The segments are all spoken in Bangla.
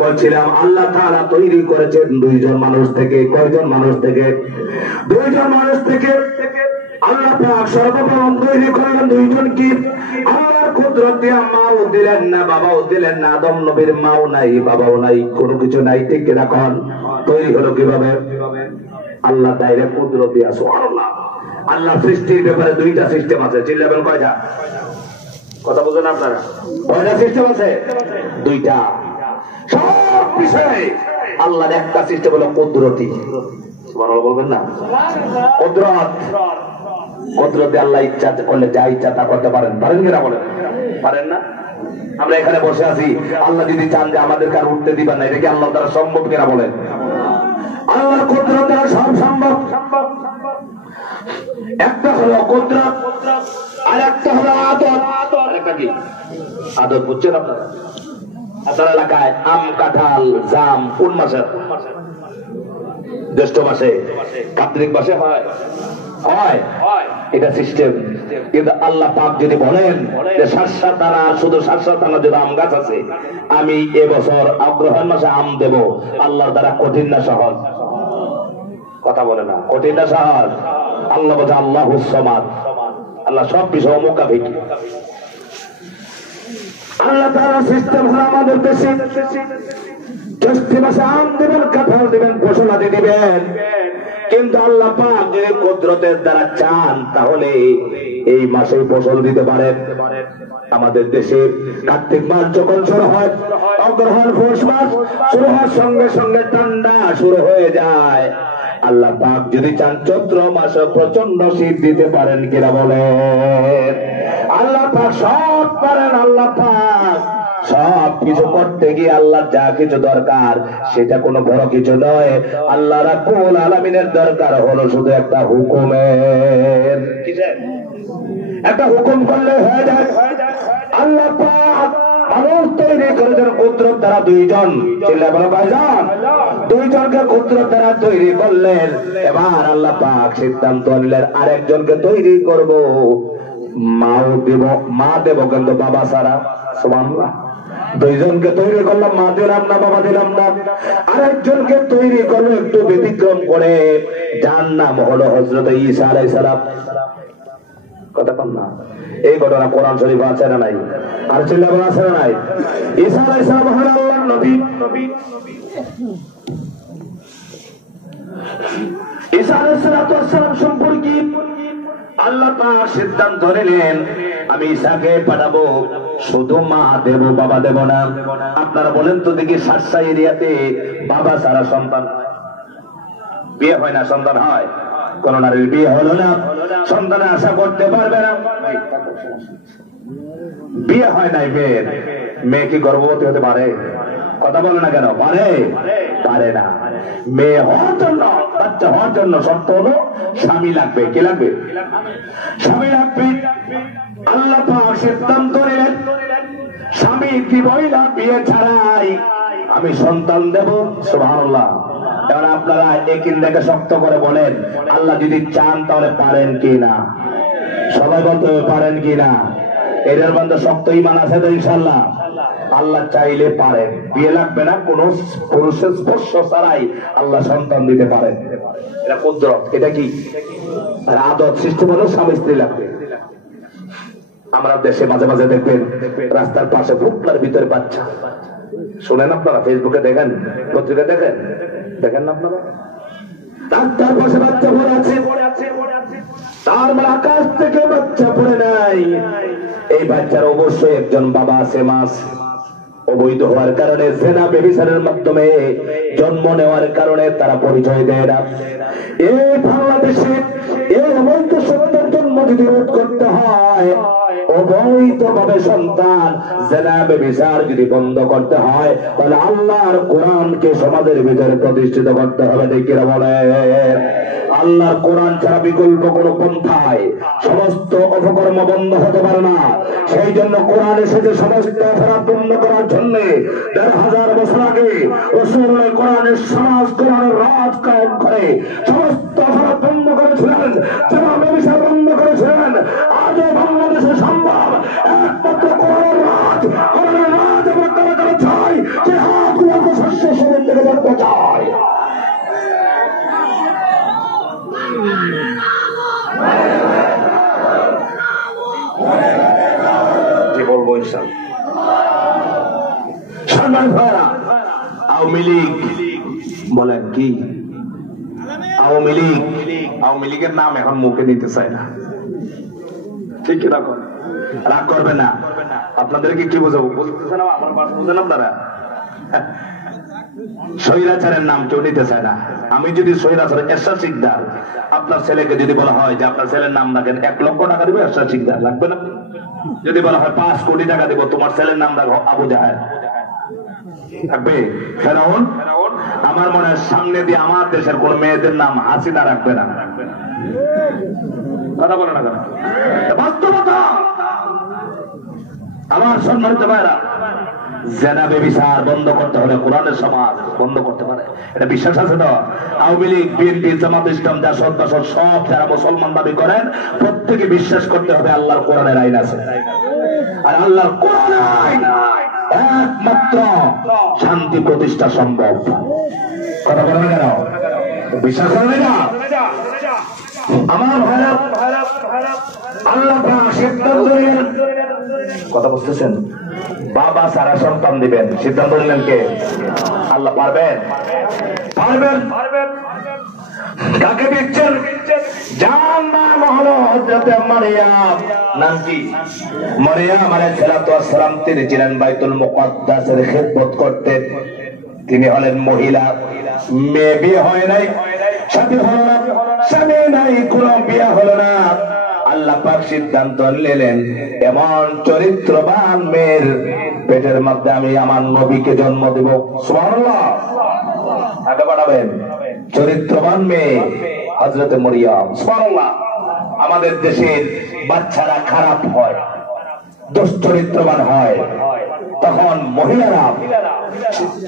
বলছিলাম আল্লাহ তাআলা তৈরি করেছেন দুইজন মানুষ থেকে। কয়জন মানুষ থেকে? দুইজন মানুষ থেকে আল্লাহ পাক সর্বপ্রথম তৈরি করলেন দুইজন। কি আল্লাহর কুদরত দিয়ে মাও দিলেন না, বাবাও দিলেন না। আদম নবীর মাও নাই, বাবাও নাই, কোনো কিছু নাই। ঠিক কিনা কন? তৈরি হলো কিভাবে? আল্লাহ ডাইরেক্ট কুদরত দিয়ে। সুবহানাল্লাহ। আল্লাহ সৃষ্টির ব্যাপারে দুইটা সিস্টেম আছে। চিল্লাবেন কয়টা? কথা বুঝেন আপনারা? কয়টা সিস্টেম আছে? দুইটা। সব বিষয়ে আল্লাহর একটা সিস্টেম হলো কুদরতি। সুবহানাল্লাহ বলবেন না? কুদরত। কুদরতে আল্লাহ ইচ্ছা করলে যা ইচ্ছা তা করতে পারেন। পারেন কিনা বলেন? পারেন না? আমরা এখানে বসে আছি, আল্লাহ যদি চান যে আমাদের কার উঠতে দিবেন না, এটা কি আল্লাহ দ্বারা সম্ভব কিনা বলেন? আল্লাহর কুদরত দ্বারা সব সম্ভব। একটা হলো কুদরত, আর একটা হলো আদত। আরেকটা কি? আদত। বুঝছেন আপনারা? আপনার এলাকায় আম, কাঁঠাল, জাম কোন মাসে? জ্যৈষ্ঠ মাসে। কার্তিক মাসে হয়? হয়। এটা সিস্টেম। কিন্তু আল্লাহ পাক যদি বলেন যে শার্শাতানা, শুধু শার্শাতানা যদি আম গাছ আছে, আমি এবছর অগ্রহায়ণ মাসে আম দেব, আল্লাহর দ্বারা কঠিন না সহজ? কথা বলে না? কঠিন না সহজ? আল্লাহ বলছে আল্লাহুস সামাদ। আল্লাহ সব বিষয় মোকাবিক। আল্লাহ তাআলার সিস্টেম হলো আমাদের দেশে জ্যৈষ্ঠ মাসে আম দিবেন, কাঁঠাল দিবেন, ফসলাদি দিবেন। কিন্তু আল্লাহ পাক যদি কুদরতের দ্বারা চান তাহলে এই মাসে ফসল দিতে পারেন। আমাদের দেশে কার্তিক মাস যখন শুরু হয়, অগ্রহায়ণ পৌষ মাস শুরু হওয়ার সঙ্গে সঙ্গে ঠান্ডা শুরু হয়ে যায়। আল্লাহ পাক যদি চান চৈত্র মাসে প্রচন্ড শীত দিতে পারেন কিনা বলেন? আল্লাহ পাক সব পারেন। আল্লাহ পাক সব কিছু করতে গিয়ে আল্লাহ যা কিছু দরকার সেটা কোনো বড় কিছু নয়। আল্লাহ রাব্বুল আলামিনের দরকার হলো শুধু একটা হুকুমের। একটা হুকুম করলে হয়ে যায়। আল্লাহ পাক মানুষ তৈরি করেছেন কুদরত দ্বারা দুইজন। চিল্লা বলো ভাইজান, দুইজনকে কুদরত দ্বারা তৈরি করলেন। এবার আল্লাহ পাক সিদ্ধান্ত নিলেন আরেকজনকে তৈরি করব, মাও দেব, মা দেব কিন্তু বাবা ছাড়া। সুবহানাল্লাহ। দুইজনকে তৈরি করলাম, মা দিলাম না, বাবা দিলাম না। আরেকজনকে তৈরি করলো একটু ব্যতিক্রম করে, যার নাম হলো হযরত ঈসা আলাইহিস সালাম। কথা বল না? এই ঘটনা কোরআন শরীফে আছে না নাই? আর চিল্লা বলা আছে না নাই? ঈসা আলাইহিস সালাম হলেন আল্লাহর নবী। ঈসা আলাইহিস সালাম সম্পর্কে আল্লাহ পাক সিদ্ধান্ত নিলেন আমি ঈসাকে পাঠাবো, শুধু মা দেব, বাবা দেব না। আপনারা বলেন তো দেখি, শার্শা এরিয়াতে বাবা ছাড়া সন্তান বিয়ে হয় না? সন্তান হয়? কোন নারীর বিয়ে হলো না, সন্তানের আশা করতে পারবে না। বিয়ে হয় নাই মেয়ের, মেয়ে কি গর্ভবতী হতে পারে? কথা বলে না কেন? পারে? পারে না। মেয়ে হওয়ার জন্য, বাচ্চা হওয়ার জন্য শর্ত হলো স্বামী লাগবে। কি লাগবে? স্বামী লাগবে। আল্লাহ পাক সিদ্ধান্ত নিলেন স্বামী দিবই না, বিয়ে ছাড়াই আমি সন্তান দেব। সুবহানাল্লাহ। এবার আপনারা একিনটাকে শক্ত করে বলেন, আল্লাহ যদি চান তাহলে পারেন কি না? সবাই বলতে পারেন কি না? এদের মধ্যে শক্ত ঈমান আছে তো ইনশাআল্লাহ? আল্লাহ চাইলে পারেন, বিয়ে লাগবে না, কোন পুরুষের স্পর্শ ছাড়াই আল্লাহ সন্তান দিতে পারেন। এটা কুদরত। এটা কি? আর আদত সিস্টেম হলো স্বামী স্ত্রী লাগবে। আমরা দেশে মাঝে মাঝে দেখবেন রাস্তার পাশে ফুটলার ভিতরে বাচ্চা। শুনেন আপনারা? ফেসবুকে দেখেন, পত্রিকা দেখেন, দেখেন না আপনারা? রাস্তার পাশে বাচ্চা পড়ে আছে, তার মানে আকাশ থেকে বাচ্চা পড়ে নাই। এই বাচ্চার অবশ্যই একজন বাবা আছে, মা আছে। অবৈধ হওয়ার কারণে, জেনা ব্যভিচারের মাধ্যমে জন্ম নেওয়ার কারণে তারা পরিচয় দেয় না। এই বাংলাদেশে এই অবৈধ সন্তান জন্ম যদি রোধ করতে হয়, অবৈধভাবে সন্তান জেনা ব্যভিচার যদি বন্ধ করতে হয়, তাহলে আল্লাহর কোরআনকে সমাজের ভিতরে প্রতিষ্ঠিত করতে হবে। দেখে বলে আল্লাহর কোরআন ছাড়া বিকল্প কোন পন্থায় সমস্ত অপকর্ম বন্ধ হতে পারে না। সেই জন্য কোরআন এসেছে সমস্ত অপরাধ বন্ধ করার জন্য। ১,৫০০ বছর আগে রাসূলুল্লাহ কোরআনের সমাজ, কোরআনের রাজ কায়েম করে সমস্ত অপরাধ বন্ধ করেছিলেন, জেনা ব্যভিচার বন্ধ করেছিলেন। আজও বাংলাদেশে সম্ভব একমাত্র কোরআনের রাজ। কোরআনের রাজ আমরা কারা কারা চাই, যে হাত আওয়ামী লীগ বলেন কি? আওয়ামী লীগের নাম এখন মুখে দিতে চায় না, ঠিক কি রাখো? রাগ করবে না, আপনাদেরকে কি বোঝাবো? বুঝতেছে না, আমার পাশ বুঝেন আপনারা? স্বৈরাচারের নাম কেউ নিতে চায় না। আমি যদি স্বৈরাচার এরশাদ শিকদার, আপনার ছেলেকে যদি বলা হয় যে আপনার ছেলের নাম রাখেন, 1 লক্ষ টাকা দিব, এরশাদ শিকদার লাগবে না? যদি বলা হয় 5 কোটি টাকা দিব, তোমার ছেলের নাম রাখো আবু জাহেল, থাকবে? ফেরাউন? আমার মনে হয় সামনে দিয়ে আমার দেশের কোন মেয়েদের নাম হাসিনা রাখবে না। কথা বলে না কেন? বাস্তবতা। আমার সম্মানিত ভাইরা, জেনা বেবিচার বন্ধ করতে হলে কোরআনের সমাজ বন্ধ করতে পারে, এটা বিশ্বাস আছে তো? আওয়ামী লীগ, বিএনপি, জামাত ইসলাম, জাসদ বাসদ সব যারা মুসলমান দাবি করেন, প্রত্যেকে বিশ্বাস করতে হবে আল্লাহর কোরআনের আইন আছে। আর আল্লাহর কোরআনের আইন একমাত্র শান্তি প্রতিষ্ঠা সম্ভব। কথা বলেন কেন? বিশ্বাস করেন না? আমার ভাইরা, আল্লাহ সিদ্ধান্ত নিলেন, কথা বুঝতেছেন? বাবা সারা সন্তান দিবেন, সিদ্ধান্ত নিলেন কে? আল্লাহ। পারবেন? পারবেন? কাকে দিচ্ছেন? যার নাম হলো হযরত মারিয়াম। নাম কি? মারিয়াম আলাইহিস সালাতু ওয়াস সালাম। তিনি ছিলেন বাইতুল মুকাদ্দাসের খিদমত করতেন। তিনি হলেন মহিলা, মেয়ে বিয়ে হয় নাই, সাথে হলো না, স্বামী নাই, কোনো বিয়ে হলো না। আল্লাহ পাক সিদ্ধান্ত নিলেন এমন চরিত্রবান মেয়ের পেটের মধ্যে আমি আমার নবীকে জন্ম দেব। সুবহানাল্লাহ। আগে বাড়াবেন। চরিত্রবান মেয়ে হযরত মারিয়াম। সুবহানাল্লাহ। আমাদের দেশের বাচ্চারা খারাপ হয়, দুশ্চরিত্রবান হয়, তখন মহিলারা,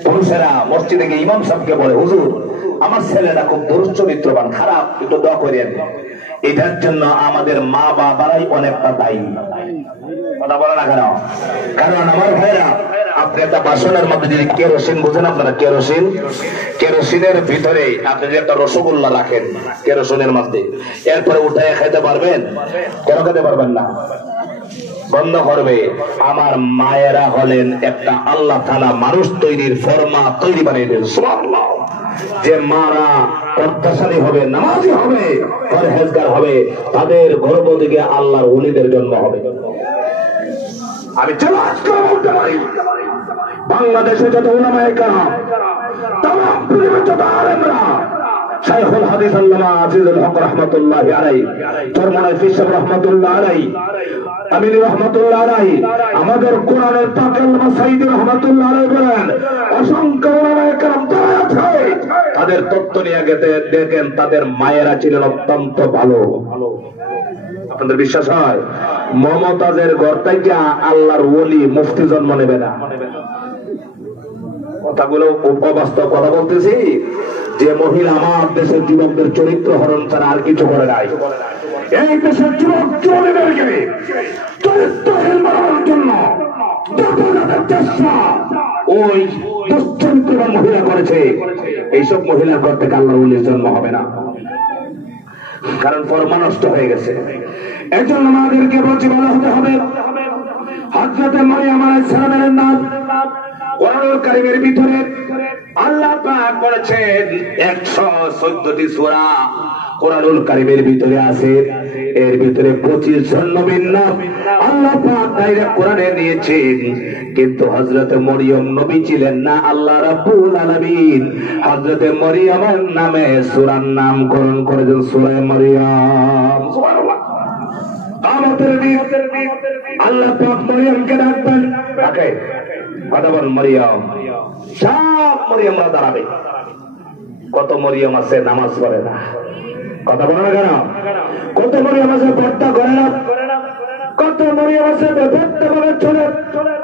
পুরুষেরা মসজিদে গিয়ে ইমাম সাহেবকে বলে, হুজুর আমার ছেলেটা খুব দুশ্চরিত্রবান, খারাপ, একটু দোয়া করেন। এটার জন্য আমাদের মা বাবারাই অনেকটা দায়ী। কথা বলে না কেন? কারণ আমার ভাইরা, আপনি একটা বাসনের মধ্যে যদি কেরোসিন, বুঝেন আপনারা কেরোসিন? কেরোসিনের ভিতরে আপনি যে একটা রসগোল্লা রাখেন কেরোসিনের মধ্যে, এরপরে উঠায় খেতে পারবেন? কেন খেতে পারবেন না? বন্ধ করবে। আমার মায়েরা হলেন একটা আল্লাহ তাআলা মানুষ তৈরির ফরমা তৈরি বানিয়ে দেন। সুবহানাল্লাহ। যে মারা অত্যাচারী হবে, নামাজি হবে, পরহেজগার হবে, তাদের গর্ভ থেকে আল্লাহর ওলিদের জন্ম হবে। আমি চ্যালেঞ্জ করে বলতে পারি, বাংলাদেশে যত উলামায়ে কেরাম, তামাম পৃথিবীর যত আলেমরা, শাইখুল হাদিস আল্লামা আজিজুল হক রাহমাতুল্লাহি আলাইহি, চরমনাই ফিসাব রাহমাতুল্লাহি আলাইহি, আমিনী রাহমাতুল্লাহি আলাইহি, আমাদের কোরআনের পাক আল্লামা সাইয়্যিদ রাহমাতুল্লাহি আলাইহি বলেন, অসংখ্য উলামায়ে কেরাম যারা আছে, তাদের তত্ত্ব নিয়ে দেখেন তাদের মায়েরা ছিলেন অত্যন্ত ভালো। আপনাদের বিশ্বাস হয়? মমতাজের ঘর থেকে আল্লাহর ওলি মুফতি জন্ম নেবে না। কথাগুলো অবাস্তব কথা বলতেছি। যে মহিলা আমার দেশের যুবকদের চরিত্র হরণ ছাড়া আর কিছু করে নাই। এই দেশের যুবক যুবতীদেরকে চরিত্রহীন বানানোর জন্য চেষ্টা ওই দুশ্চরিত্রবান মহিলা করেছে। এইসব মহিলার ঘর থেকে আল্লাহর ওলির জন্ম হবে না, কারণ ফরমা নষ্ট হয়ে গেছে। এর জন্য আমাদেরকে বলছি, ভালো হতে হবে। হযরত মারিয়াম আলাইহিস সালামের নাম কোরআনুল কারীমের ভিতরে আল্লাহ পাক বলেছেন 114টি সূরা কোরআনুল কারীমের ভিতরে আছে। এর ভিতরে 25 জন নবীর নাম আল্লাহ পাক ডাইরেক্ট কোরআনে দিয়েছেন, কিন্তু হযরত মরিয়ম নবী ছিলেন না। আল্লাহ রাব্বুল আলামিন হযরত মরিয়মের নামে সূরার নামকরণ করেছেন সূরা মরিয়ম। সুবহানাল্লাহ। আমাদের আল্লাহ পাক মরিয়মকে ডাকবেন, তাকে কথা বল মরিয়ম। সব মরিয়মরা দাঁড়াবে। কত মরিয়ম আছে নামাজ পড়ে না, কথা বলে না কেন? কত মরিয়ম আছে পর্দা করে না, কত মরিয়ম আছে বেপর্দা ভাবে চলে,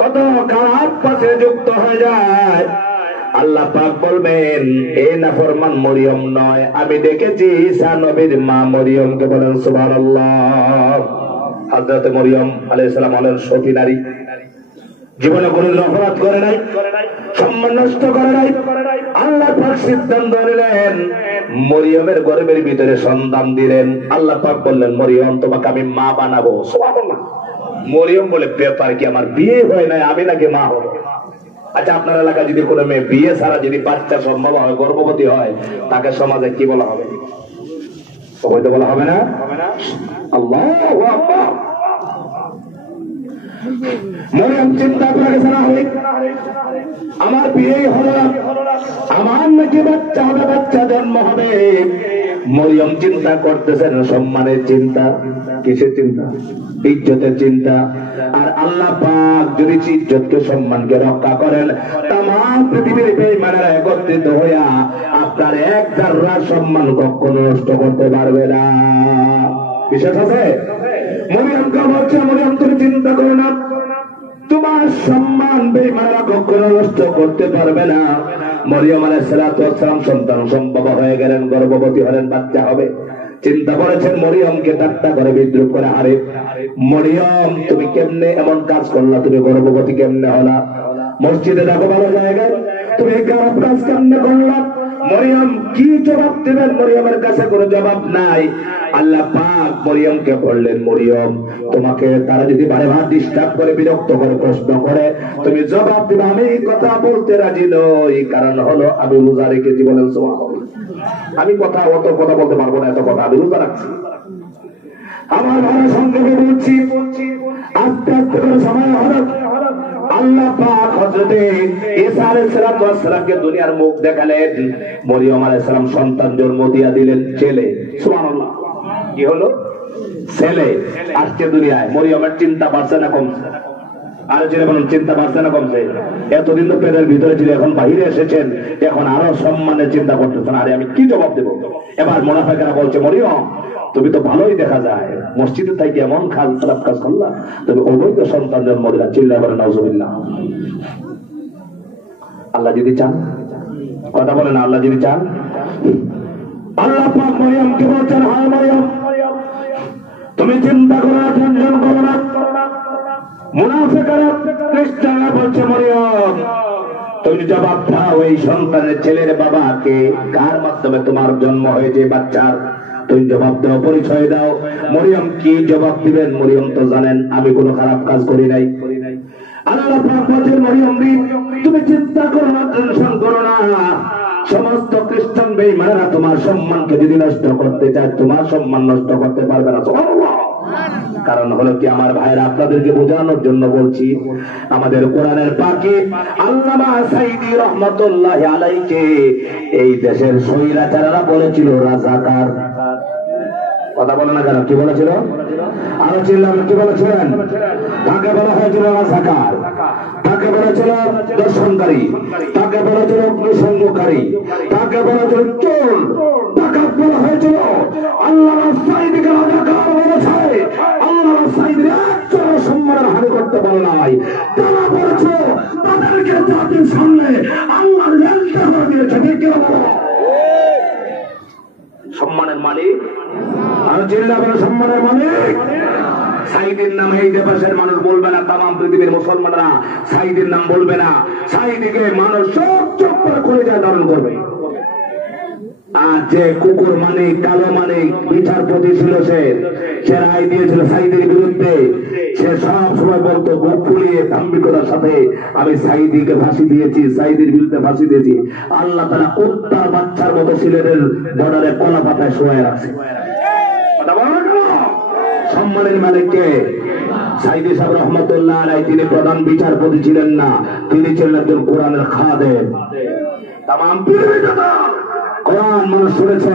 কত খারাপ পথে যুক্ত হয়ে যায়। আল্লাহ পাক বলবেন এই নাফরমান মরিয়ম নয়, আমি দেখেছি ঈসা নবীর মা মরিয়মকে। বলেন সুবহানাল্লাহ। হযরত মরিয়ম আলাইহিস সালাম হলেন সতী নারী, জীবনে কোনো অপরাধ করে নাই, সম্মান নষ্ট করে নাই। আল্লাহ পাক সিদ্ধান্ত নিলেন, মরিয়মের গর্ভের ভিতরে সন্তান দিলেন। আল্লাহ পাক বললেন, মরিয়ম তোমাকে আমি মা বানাবো। সুবহানাল্লাহ। মরিয়ম বলে, ব্যাপার কি, আমার বিয়ে হয় নাই, আমি নাকি মা হবো? আচ্ছা, আপনার এলাকায় যদি কোনো মেয়ে বিয়ে ছাড়া যদি বাচ্চা সম্ভব হয়, গর্ভবতী হয়, তাকে সমাজে কি বলা হবে? অবৈধ বলা হবে না? আল্লাহু আকবার। মরিয়ম চিন্তা করে গেছে না, আমার বিয়ে হলো না, আমার নাকি বাচ্চা হবে, বাচ্চা জন্ম হবে। মরিয়ম চিন্তা করতেছেন সম্মানের চিন্তা। কিসের চিন্তা? ইজ্জতের চিন্তা। আর আল্লাহ পাক যদি ইজ্জতকে সম্মানকে রক্ষা করেন, তামাম পৃথিবীর বেঈমানেরা একত্রিত হইয়া আপনার এক জাররা সম্মান কখনো নষ্ট করতে পারবে না। বিশ্বাস আছে? মরিয়মকে বলছে, মরিয়ম তুমি চিন্তা করো না, তোমার সম্মান বেঈমানেরা কখনো নষ্ট করতে পারবে না। মরিয়ম আলাইহিস সালাতু ওয়াস সালাম সন্তান সম্ভব হয়ে গেলেন, গর্ভবতী হলেন, বাচ্চা হবে। চিন্তা করেছেন মরিয়মকে ঠাট্টা করে বিদ্রুপ করে, আরে মরিয়ম তুমি কেমনে এমন কাজ করলা, তুমি গর্ভবতী কেমনে হলা? মসজিদে দেখো ভালো জায়গায়, তুমি এই খারাপ কাজ কেমনে করলা? মরিয়ম কি জবাব দেবেন? মরিয়মের কাছে কোনো জবাব নাই। আল্লাহ পাক মরিয়মকে বললেন, মরিয়ম তোমাকে তারা যদি বারে বার ডিস্টার্ব করে, বিরক্ত করে, প্রশ্ন করে, তুমি জবাব দিবে আমি এই কথা বলতে রাজি নই। কারণ হলো আমি রোজা রেখেছি। বলেন সুবহানাল্লাহ। আমি অত কথা বলতে পারবো না, এত কথা আমি রোজা রাখছি। আমার ভালো সংক্ষেপে বলছি, আস্তে আস্তে করে সময় হলো। আল্লাহ পাক হযরতে ঈসা আলাইহিস সালামকে দুনিয়ার মুখ দেখালেন। মরিয়ম আলাইহিস সালাম সন্তান জন্ম দিয়া দিলেন, ছেলে। সুবহানাল্লাহ। কি হলো? ছেলে আসছে দুনিয়ায়। মরিয়মের চিন্তা বাড়ছে না কমছে? আরো ছেলে বলুন, চিন্তা বাড়ছে না কমছে? এতদিন তো পেটের ভিতরে ছিল, এখন বাইরে এসেছেন, এখন আরো সম্মানের চিন্তা করতেছেন। আরে আমি কি জবাব দেবো? এবার মুনাফিকরা বলছে, মরিয়ম তুমি তো ভালোই দেখা যায়, মসজিদে থেকে এমন খারাপ কাজ করলা, তুমি অবৈধ সন্তান জন্ম দিলা। চিল্লায় বলেন নাউজুবিল্লাহ। আল্লাহ যদি চান, কথা বলেন, আল্লাহ যদি চান, আল্লাহ পাক মরিয়মকে বলছেন, হায় মরিয়ম তুমি চিন্তা করো না, টেনশন করো না। মুনাফিকরা খ্রিস্টানরা বলছে, মরিয়ম তুমি জবাব দাও, এই সন্তানের ছেলের বাবাকে, কার মাধ্যমে তোমার জন্ম হয়েছে বাচ্চার, তুমি জবাব দাও, পরিচয় দাও। মরিয়ম কি জবাব দিবেন? মরিয়ম তো জানেন আমি কোনো খারাপ কাজ করি নাই। আল্লাহ পাক বলেন, মরিয়ম তুমি চিন্তা করো না, টেনশন করো না। সমস্ত খ্রিস্টান বেঈমানেরা তোমার সম্মানকে যদি নষ্ট করতে চায়, তোমার সম্মান নষ্ট করতে পারবে না। সুবহানাল্লাহ। কারণ হলো কি, আমার ভাইরা আপনাদেরকে বোঝানোর জন্য বলছি, আমাদের কোরআনের পাকে আল্লামা সাঈদী রাহমাতুল্লাহি আলাইহি এই দেশের স্বৈরাচাররা বলেছিল রাজাকার। কথা বলে না কেন? কি বলেছিল? আরো চিল্লাবেন, কি বলেছিলেন? তাকে বলা হয়েছিল রাজাকার, তাকে বলেছিল দর্শনকারী, তাকে বলেছিল অগ্নিসংযোগকারী, তাকে বলেছিল চোর, তাকে বলা হয়েছিল। আল্লামা সাঈদীকে রাজাকার বলেছে। আল্লামা সাঈদীর একজন সম্মানের হানি করতে পারে নাই। তারা বলেছে তাদেরকে জাতির সামনে আল্লাহ ল্যাংটা করে দিয়েছে। ঠিক কি বলো? সম্মানের মালিক আর চিল্লাবেন, সম্মানের মালিক। সাঈদীর নাম এই দেশের মানুষ বলবে না, তামাম পৃথিবীর মুসলমানরা সাঈদীর নাম বলবে না। সাঈদীকে মানুষ চোখ চোখ করে কলিজায় ধারণ করবে। আর যে কুকুর মানিক, কালো মানিক বিচারপতি ছিল, সে রায় দিয়েছিল সাঈদীর বিরুদ্ধে। সে সব সময় বলতো বুক ফুলিয়ে দাম্ভিকতার সাথে, আমি সাঈদীকে ফাঁসি দিয়েছি, সাঈদীর বিরুদ্ধে ফাঁসি দিয়েছি। আল্লাহ তাআলা কুত্তার বাচ্চার মতো সিলেটের বর্ডারে কলা পাতায় শোয়ায় রাখছে। সম্মানের মালিককে সাঈদী সাহেব রহমাতুল্লাহ আলাইহি তিনি প্রধান বিচারপতি ছিলেন না, তিনি ছিলেন একজন কোরআনের খাদেম। তামাম পৃথিবীতে কোরআন মানুষ শুনেছে।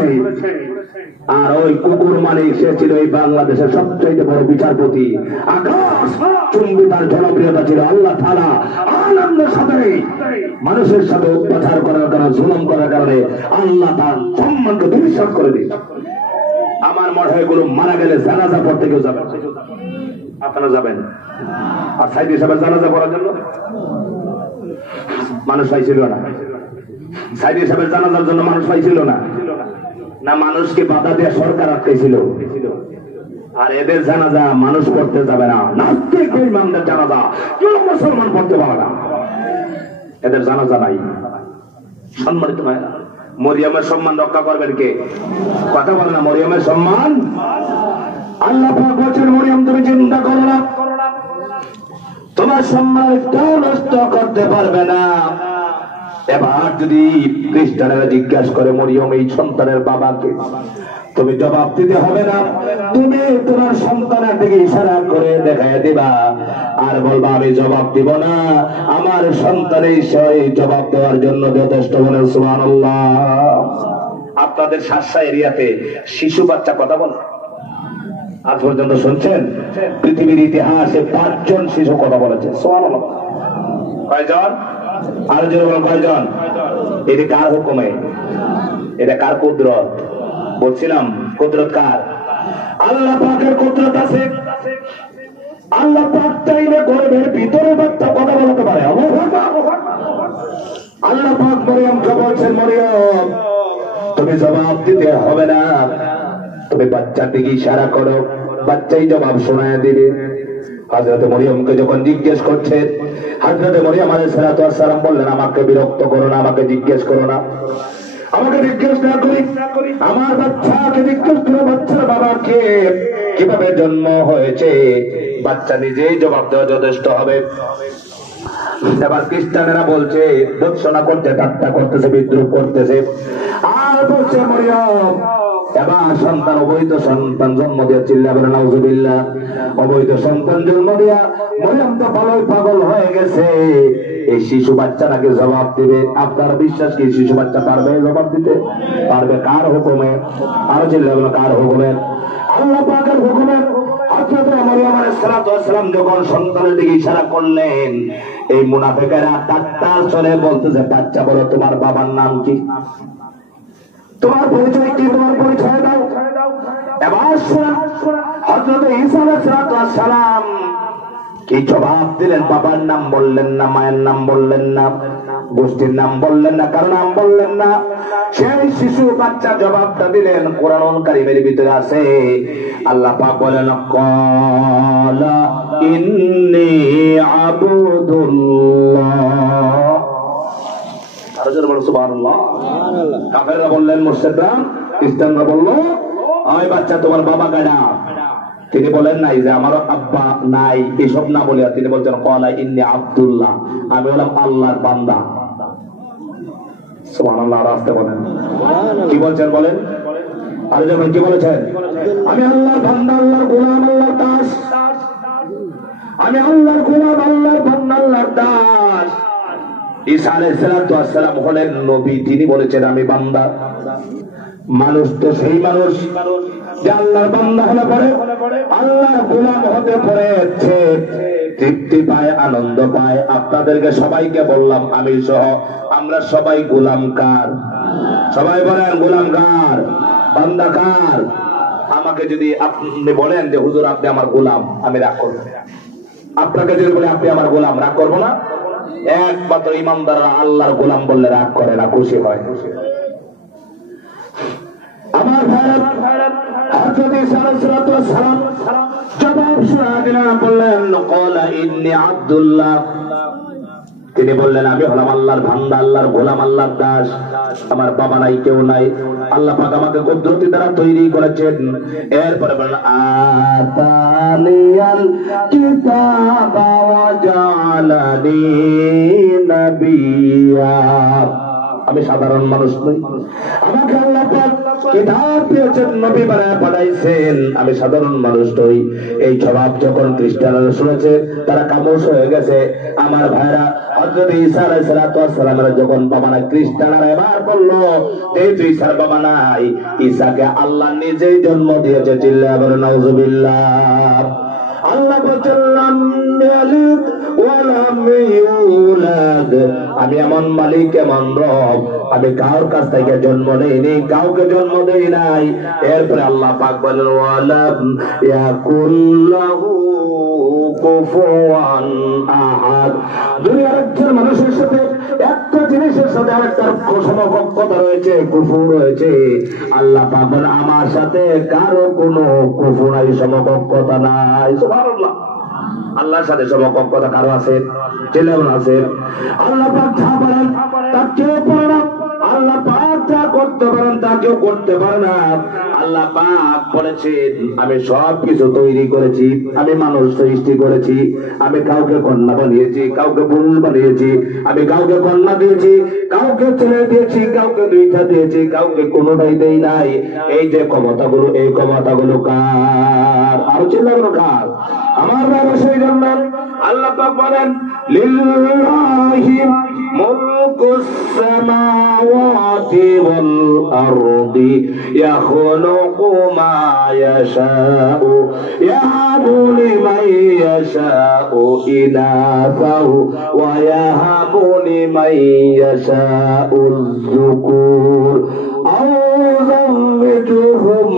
আর ওই কুকুর মালিক সে ছিল এই বাংলাদেশের সবচেয়ে বড় বিচারপতি। আকাশ চুম্বি তার জনপ্রিয়তা ছিল। আল্লাহ তাআলা আনন্দের সাথে মানুষের সাথে অত্যাচার করার কারণে, জুলুম করার কারণে আল্লাহ তার সম্মানকে দুর্বিষহ করে দিয়েছে। আমার মনে হয় এগুলো মারা গেলে জানাজা পড়তে কেউ যাবেন, আপনারা যাবেন? আর সাঈদী সাহেবের জানাজা পড়ার জন্য মানুষ পাইছিল না। সাঈদী সাহেবের জানাজার জন্য মানুষ পাইছিল না, না মানুষকে বাধা দিয়ে সরকার আটকেছিল। আর এদের জানাজা মানুষ পড়তে যাবে না। নাস্তিক বেঈমানদের জানাজা কেউ মুসলমান পড়তে পারে না, এদের জানাজা নাই। সম্মানিত ভাইরা, মরিয়মের সম্মান রক্ষা করবেন কে? কথা বলে না, মরিয়মের সম্মান আল্লাহ পাক বলেন, মরিয়ম তুমি চিন্তা করো না, তোমার সম্মানটাও নষ্ট করতে পারবে না। এবার যদি খ্রিস্টানেরা জিজ্ঞাসা করে মরিয়ম এই সন্তানের বাবাকে, তুমি জবাব দিতে হবে না, তুমি তোমার সন্তানের দিকে ইশারা করে দেখাই দিবা আর বলবা আমি জবাব দিব না, আমার সন্তানের সেই জবাব দেওয়ার জন্য যথেষ্ট। বলেন সুবহানাল্লাহ। আপনাদের শাসা এরিয়াতে শিশু বাচ্চা কথা বলে আজ পর্যন্ত শুনছেন? পৃথিবীর ইতিহাসে 5 জন শিশু কথা বলেছে। সুবহানাল্লাহ। কয়জন? আর জোরে বলেন কয়জন? এটা কার হুকুমে? এটা কার কুদরত? বলছিলাম কুদরত কার? আল্লাহ পাকের কুদরত আছে। আল্লাহ পাক চাইলে গর্ভের ভিতরে বাচ্চা কথা বলতে পারে। আল্লাহ পাক মরিয়মকে বলছেন, মরিয়ম তুমি জবাব দিতে হবে না, তুমি বাচ্চার দিকে ইশারা করো, বাচ্চাই জবাব শোনায় দিবে। হযরত মরিয়মকে যখন জিজ্ঞেস করছে, হযরত মরিয়ম আলাইহিস সালাতু ওয়াস সালাম বললেন, আমাকে বিরক্ত করো না, আমাকে জিজ্ঞেস করো না, আমাকে জিজ্ঞেস না করি, আমার বাচ্চাকে জিজ্ঞেস করো বাচ্চার বাবাকে কিভাবে জন্ম হয়েছে, বাচ্চা নিজেই জবাব দেওয়া যথেষ্ট হবে। এবার খ্রিস্টানেরা বলছে, ভৎসনা করতে, ঠাট্টা করতেছে, বিদ্রুপ করতেছে আর বলছে মরিয়ম এবার সন্তান, অবৈধ সন্তান জন্ম দিয়ে, চিল্লা বলে নাউজুবিল্লাহ, অবৈধ সন্তান জন্ম দিয়া মরিয়ম তো ভালোই পাগল হয়ে গেছে, এই শিশু বাচ্চা নাকি জবাব দিবে। আপনার বিশ্বাস কি শিশু বাচ্চা পারবে জবাব দিতে? পারবে। কার হুকুমে? আরো চিল্লা বলে কার হুকুমে? আল্লাহ পাকের হুকুমে। হযরত মরিয়ম আলাইহিস সালাতু ওয়াস সালাম যখন সন্তানের দিকে ইশারা করলেন, এই মুনাফিকেরা ঠাট্টার ছলে বলতেছে, বাচ্চা বলো তোমার বাবার নাম কি, তোমার পরিচয় কি, তোমার পরিচয় দাও। এবার হযরত ঈসা আলাইহিস সালাতু ওয়াস সালাম কি জবাব দিলেন? বাবার নাম বললেন না, মায়ের নাম বললেন না, গোষ্ঠীর নাম বললেন না, কারো নাম বললেন না। সেই শিশু বাচ্চা জবাবটা দিলেন কোরআন কারীমের ভিতরে আছে। আল্লাহ পাক বলেন, ক্বালা ইন্নী আবদুল্লাহ। আরো জোরে বলো সুবহানাল্লাহ। কাফেররা বললেন, মুশরিকরা, খ্রিস্টানরা বলল, ওই বাচ্চা তোমার বাবা কারা? তিনি বলেন নাই যে আমার আব্বা নাই, এসব না বলিয়া তিনি বলছেন, ক্বালা ইন্নী আব্দুল্লাহ, আমি হলাম আল্লাহর বান্দা। সুবহানাল্লাহ। রাস্তে বলেন কি বলছেন? বলেন আর যখন কি বলেছেন? আমি আল্লাহর বান্দা, আল্লাহর গোলাম, আল্লাহর দাস। আমি আল্লাহর গোলাম, আল্লাহর বান্দা, আল্লাহর দাস। ঈসা আলাইহিস সালাতু ওয়াস সালাম হলেন নবী, তিনি বলেছেন আমি বান্দা। মানুষ তো সেই মানুষ যে আল্লাহর বান্দা হলে পরে, আল্লাহর গোলাম হতে পরে তৃপ্তি পায়, আনন্দ পায়। আপনাদেরকে সবাইকে বললাম, আমি সহ আমরা সবাই গোলাম কার? সবাই বলেন গোলাম কার? বান্দা কার? আমাকে যদি আপনি বলেন যে হুজুর আপনি আমার গোলাম, আমি রাগ করব। আপনাকে যদি বলে আপনি আমার গোলাম, রাগ করবো না? একমাত্র ইমানদাররা আল্লাহর গোলাম বললে রাগ করে না, খুশি হয়। আমার ভাইরা, হযরত ঈসা আলাইহিস সালাতু ওয়াস সালাম জবাব শোনা দিলেন, বললেন, ক্বালা ইন্নী আব্দুল্লাহ। তিনি বললেন আমি হলাম আল্লাহর বান্দা, আল্লাহর গোলাম, আল্লাহর দাস। আমার বাবা নাই, কেউ নাই। আল্লাহ পাক আমাকে কুদরতি দ্বারা তৈরি করেছেন। এরপরে বললেন, আতানিয়াল কিতাবা ওয়া জাআলানি নাবিয়্যা। আমি সাধারণ মানুষ নই, আমাকে আল্লাহ পাক কিতাব দিয়েছেন, নবী বানায় পাঠাইছেন, আমি সাধারণ মানুষ নই। এই জবাব যখন খ্রিস্টানরা শুনেছে, তারা খামোশ হয়ে গেছে। আমার ভাইরা, হযরত ঈসা আলাইহিস সালাতু ওয়াস সালামের যখন বাবা নাই, খ্রিস্টানরা এবার বলল, যেহেতু ঈসার বাবা নাই, ঈসাকে আল্লাহ নিজেই জন্ম দিয়েছে। চিল্লায়া বলেন নাউজুবিল্লাহ। আল্লাহ বলেন, লাম ইয়ালিদ ওয়া লাম ইউলাদ। আমি এমন মালিক, এমন রব, আমি কারোর কাছ থেকে জন্ম নেইনি, কাউকে জন্ম দেই নাই। এরপরে আল্লাহ পাক বলেন, ওয়ালাম ইয়াকুল লাহু কুফুয়ান আহাদ। দুনিয়ার একজন মানুষের সাথে, একটা জিনিসের সাথে আরেকটার সমকক্ষতা রয়েছে, কুফু রয়েছে। আল্লাহ পাক বলেন, আমার সাথে কারো কোনো কুফু নাই, সমকক্ষতা নাই। সুবহানাল্লাহ। আল্লাহর সাথে সমকক্ষতা কারো আছে? কেমন আছে? আল্লাহ পাক যা পারেন তা কেউ পারে না, আল্লাহ পাক যা করতে পারেন তা কেউ করতে পারে না। আল্লাহ পাক বলেছেন আমি সব কিছু তৈরি করেছি, আমি মানুষ সৃষ্টি করেছি, আমি কাউকে কন্যা বানিয়েছি, কাউকে পুরুষ বানিয়েছি, আমি কাউকে কন্যা দিয়েছি, কাউকে ছেলে দিয়েছি, কাউকে দুইটা দিয়েছি, কাউকে কোনোটাই দেই নাই। এই যে ক্ষমতাগুলো, এই ক্ষমতাগুলো কার? আরো চিন্তা করো কার? আমার বাবা। সেই জন্য আল্লাহ পাক বলেন লিল্লাহি মুলকুস সামাওয়াতি ওয়াল আরদি ইয়াখলুকু মা ইয়াশাউ ইয়াহাবু লিমান ইয়াশাউ ইনাসাহু ওয়া ইয়াহাবু লিমান ইয়াশাউ যুকুর আও يزوجهم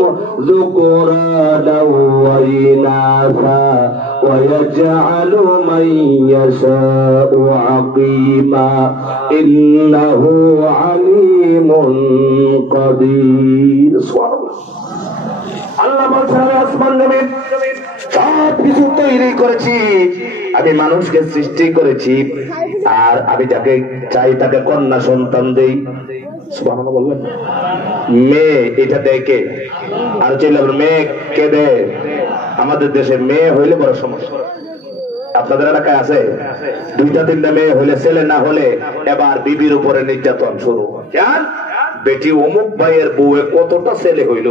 ذكرانا وإناثا ويجعل من يشاء عقيما إنه عليم قدير. আল্লাহ বলছেন আসমান জমিন সব কিছু তৈরি করেছি, আমি মানুষকে সৃষ্টি করেছি, আর আমি যাকে চাই তাকে কন্যা সন্তান দেই। সুবহানাল্লাহ বলবেন। মেয়ে এটা দেয় কে? আর চিল্লাব মেয়ে কে দেয়? আমাদের দেশে মেয়ে হইলে বড় সমস্যা। আপনাদের এলাকায় আছে দুইটা তিনটা মেয়ে হইলে, ছেলে না হলে এবার বিবির উপরে নির্যাতন শুরু। কেন? বেটি অমুক ভাইয়ের বউয়ে কতটা ছেলে হইল,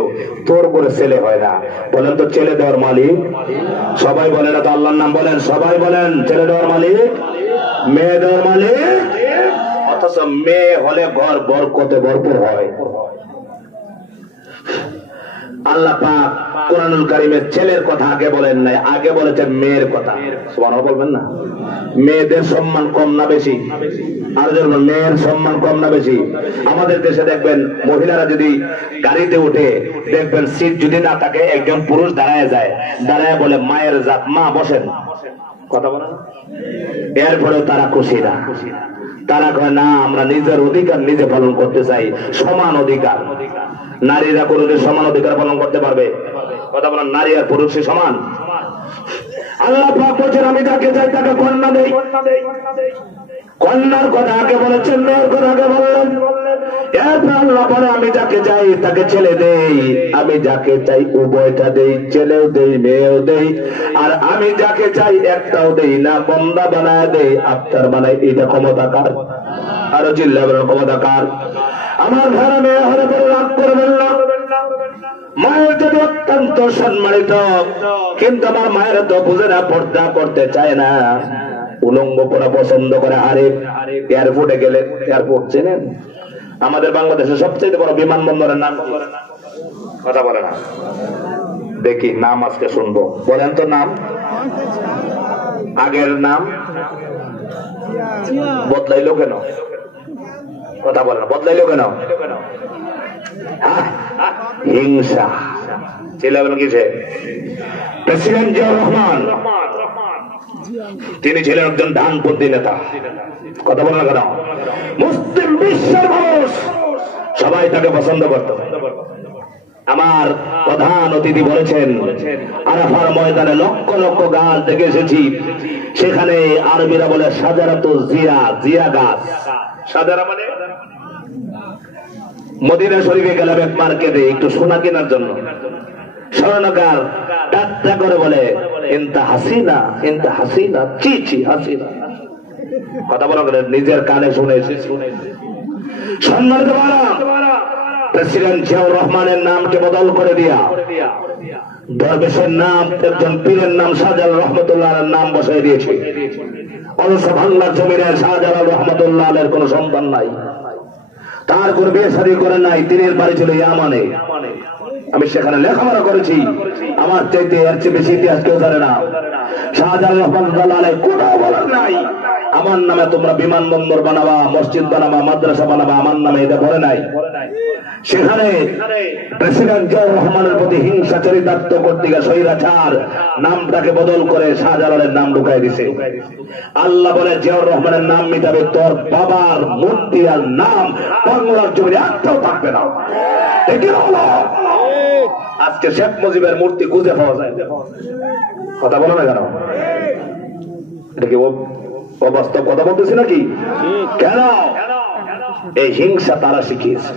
তোর করে ছেলে হয় না। বলেন তো ছেলে দেওয়ার মালিক? সবাই বলেন না তো আল্লাহর নাম বলেন, সবাই বলেন ছেলে দেওয়ার মালিক, মেয়ে দেওয়ার মালিক। অথচ মেয়ে হলে ঘর বরকতে ভরপুর হয়। আল্লাহ পাক কোরআনুল কারীমের ছেলের কথা আগে বলেন নাই, আগে বলেছেন মেয়ের কথা। সুবহানাল্লাহ বলবেন না? মেয়েদের সম্মান কম না বেশি? আর যেন মেয়ের সম্মান কম না বেশি? আমাদের দেশে দেখবেন মহিলারা যদি গাড়িতে উঠে, দেখবেন সিট যদি না থাকে, একজন পুরুষ দাঁড়ায় যায়, দাঁড়ায় বলে মায়ের জাত, মা বসেন, কথা বলে না? এরপরেও তারা খুশি না। তারা কয় না, আমরা নিজের অধিকার নিজে পালন করতে চাই, সমান অধিকার। নারীরা পুরুষের সমান অধিকার পালন করতে পারবে? কথা বলেন, নারী আর পুরুষের সমান। আল্লাহ পাক বলেছেন আমি যাকে চাই তাকে কন্যা দেই। কন্যার কথা আগে বলেছেন, মেয়ের কথা আগে বললেন। এরপর আল্লাহ বলে আমি যাকে চাই তাকে ছেলে দেই, আমি যাকে চাই উভয়টা দেই, ছেলেও দেই মেয়েও দেই। আর আমি যাকে চাই একটাও দেই না, বন্দা বানায় দেই, আফতার বানাই। এটা ক্ষমতা কার? আরো চিল্লা বলেন ক্ষমতা কার? আমার ঘরে মেয়ে হলে বলে রাগ করবেন না। মায়ের যদি অত্যন্ত সম্মানিত, কিন্তু আমার মায়ের তো বুঝে না, পর্দা করতে চায় না, উলঙ্গ পরা পছন্দ করে। আরে এয়ারপোর্টে গেলে, এয়ারপোর্ট চেনেন? আমাদের বাংলাদেশের সবচেয়ে বড় বিমানবন্দরের নাম কি? কথা বলে না? দেখি নাম আজকে শুনবো, বলেন তো নাম। আগের নাম বদলাইলো কেন? কথা বলে না, বদলাইলো কেন? হিংসা। ছিলেন কিসে? প্রেসিডেন্ট জিয়াউর রহমান, তিনি ছিলেন একজন ডানপন্থী নেতা। কথা বলে না কেন? মুসলিম বিশ্বের মানুষ সবাই তাকে পছন্দ করত। আমার প্রধান অতিথি বলেছেন, আরাফার ময়দানে লক্ষ লক্ষ গাছ দেখে এসেছি, সেখানে আরবিরা বলে সাজারাতু জিয়া, জিয়া গাছ। সাজারা মানে? মদিনা শরীফে গেলাম এক মার্কেটে একটু সোনা কেনার জন্য, স্বর্ণকার টাট্টা করে বলে ইনতা হাসিনা, ইনতা হাসিনা, চি চি হাসিনা। কথা বলা করে নিজের কানে শুনেছি। সম্মানিত বাবা, প্রেসিডেন্ট জিয়াউর রহমানের নামকে বদল করে দিয়া দরবেশের নাম, একজন পীরের নাম শাহজালাল রহমতুল্লাহ নাম বসাই দিয়েছে। অবশ্য বাংলার জমিনের শাহজালাল রহমতুল্লাহ কোন সন্তান নাই, তার কোন বিয়ে শাদী করে নাই। তিনের বাড়ি ছিল ইয়ামানে। আমি সেখানে লেখাপড়া করেছি, আমার চাইতে এর চেয়ে বেশি ইতিহাস কেউ জানে না। শাহজালাল রহমতুল্লাহ কোথাও বলার নাই আমার নামে তোমরা বিমানবন্দর বানাবা, মসজিদ বানাবা, মাদ্রাসা বানাবা, আমার নামে এটা বলে নাই। সেখানে প্রেসিডেন্ট জিয়াউর রহমানের প্রতি হিংসা চরিতার্থ করতে গিয়ে স্বৈরাচার নামটাকে বদল করে শাহজালালের নাম ঢুকাই দিছে। আল্লাহ বলে জিয়াউর রহমানের নাম মিটাবে, তোর বাবার মূর্তি আর নাম বাংলার জমিনে একটাও থাকবে না। আজকে শেখ মুজিবের মূর্তি খুঁজে পাওয়া যায়, কথা বলো না কেন? এটা কি অবাস্তব কথা বলতেছি নাকি? কেন? এই হিংসা তারা শিখিয়েছে।